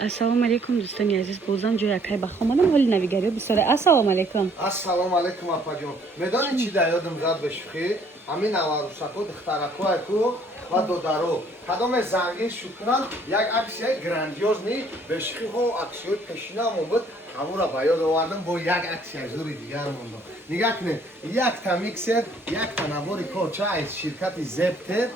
السلام علیکم دوستان عزیز بازم جای اکای بخوامانم حال نویگری بسیاره. السلام علیکم. السلام علیکم اپا جون. میدانی چی در یادم زد بشخی؟ همین نواروسکو دخترکو کو و دودارو. کدام زنگی شکران یک عکس گراندیوز نی بشخی هو عکسیو پیشینم بود. همون را باید آوردم با یک عکس زوری دیگر موندم. نگاه کنید یک تا میکسر یک تا نواری کوچه از شرکت زبته.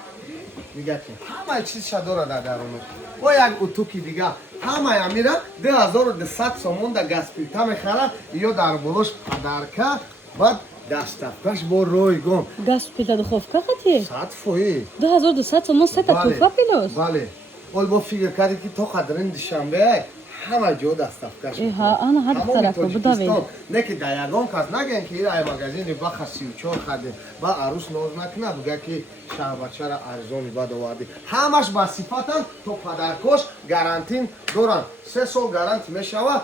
نگاه کنید همه چیز شداره در درون. با یک اتوکی دیگه همه امیرا 2200 سومون در گسپیلتا میخره یا در بلوش پدرکه بعد دستافکش با رویگون گاز پیدا دخوفکا خطی؟ 100 فویی 2200 سومون سه تا توفا پیلوس؟ بله اول با فکر کردی که تو قدرین دوشنبه همه جا دستافکش ها آن هر طرف بوداوی نه که در یگان کس نگن که این مگزین با خسیوچور خده با عروس نوز نکنه بگه که شهر را ارزانی باید آوردی همش با صفتن تو پدرکش گارانتین دوران 3 سال گارانتی میشوه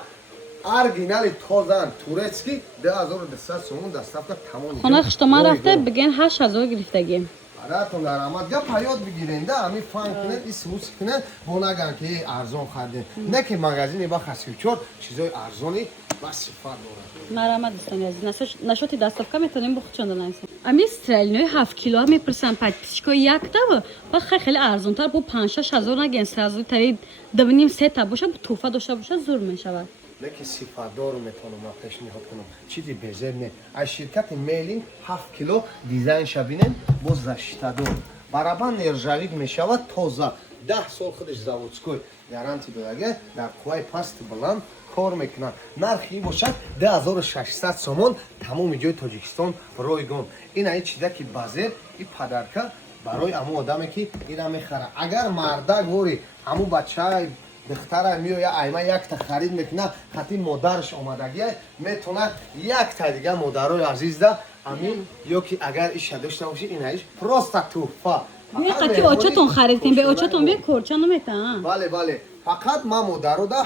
ارگینال توزن تورецکی 2200 سومون دستافکا تمام خونه خشتما رفته بگن 8000 گرفتگی براتون در آمد یا پیاد بگیرین ده همین فان کنه این سوس کنه با نگن که ارزان خرده نه که مگزینی با خسیوچور چیزای ارزانی با صفت داره مرامت دوستان عزیز نشاتی دستافکا میتونیم بخوچوندن ایسا امی استرالینوی 7 کیلو هم میپرسن پد پیشکو یک تا و خیلی ارزان تر با 5-6 هزار نگن 3000 تایی 2.5-3 تا باشه با توفا داشته باشه زور میشود نه که صفت دارو میتونم پیشنهاد کنم چیزی بزر نه از شرکت میلینگ 7 کیلو دیزاین شبینن با زشتادور برابر نرژاویک میشود تازه 10 سال خودش زاوچکوی گارانتی داده در کوای پاست بلند کار میکنن نرخی باشد 2600 سومون تمام جای تاجیکستان رویگون این ای چیزا که بازه این پدرکا برای امو آدمی که اینا میخره اگر مردا گوری همو بچه دختره میوه ایما یک تا خرید میکنه خاطی مادرش اومدگی میتونه یک تا دیگه مادرای عزیز ده همین یا که اگر ایش داشته باشی اینایش پروستا توفا بیا قطعی اوچتون خریدیم به اوچتون بیا کورچا نمیتن بله فقط ما مادرو ده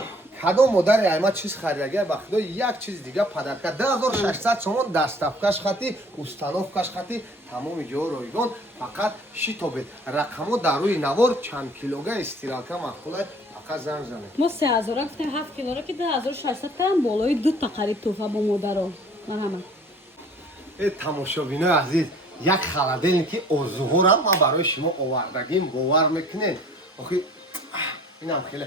کدام مادر ایما چیز خریدگی بخدا یک چیز دیگه پدر کرد 2600 سومون دستافکش خاطی استانوفکش خاطی تمام جو رویگون فقط شیتو بید رقمو در روی نوار چند کیلوگه استیراکا مخوله زنگ زنه ما 3000 گفتیم 7 کیلو را که 2600 تا هم بالای 2 تا قریب توفا با مادر مرحمت ای تماشابینای عزیز یک خلدین که ازهور هم ما برای شما آوردگیم باور میکنین آخی اینم خیلی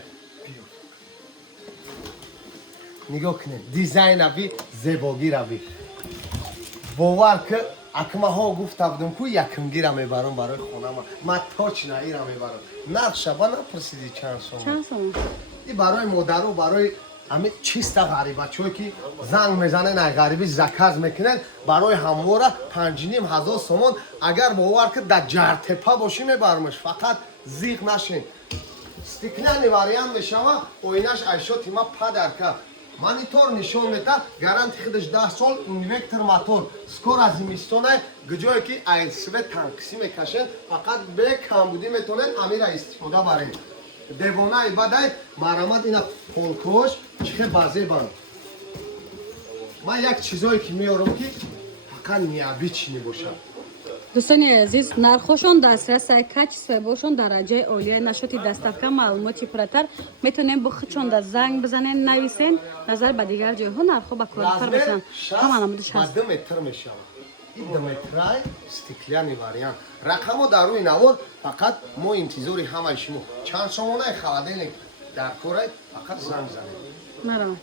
نگاه کنین دیزاین روی زیباگی روی باور که اکمه ها گفته بودم که یکمگی را میبرم برای خونه ما تاچ نایی را میبرم نقشه با نپرسیدی چند سوم این برای مادر و برای همه چیستا غریبه چون که زنگ میزنه نه غریبی زکاز میکنن برای همواره 5500 سومون اگر باور که در جرتپا باشی میبرمش فقط زیغ نشین استیکلانی واریم بشوه اوینش ایشو تیما پدرکه مانیتور نشون میده گارانتی خودش 10 سال اینوکتر موتور سکور از زمستونه گجایی که ایلسوه تانکسی میکشن فقط به کمبودی میتونن امیر استفاده برین دیوانه ایبادای مرامت اینا پولکوش چه بازی بند من یک چیزایی که میارم که فقط نیابی چینی باشه دوستان عزیز نرخشون دسترس کچ سبوشون درجه اولیه نشاتی دستافکا معلوماتی پرتر میتونیم بخچون در زنگ بزنین نویسین نظر به دیگر جایها نرخو با کارتر بشن همان نمودش هست 2 متر میشه این 2 مترای استیکلانی واریان رقمو در روی نوار فقط ما انتظاری همه شما چند سومونه خلدین در کورای فقط زنگ زنید مرحبا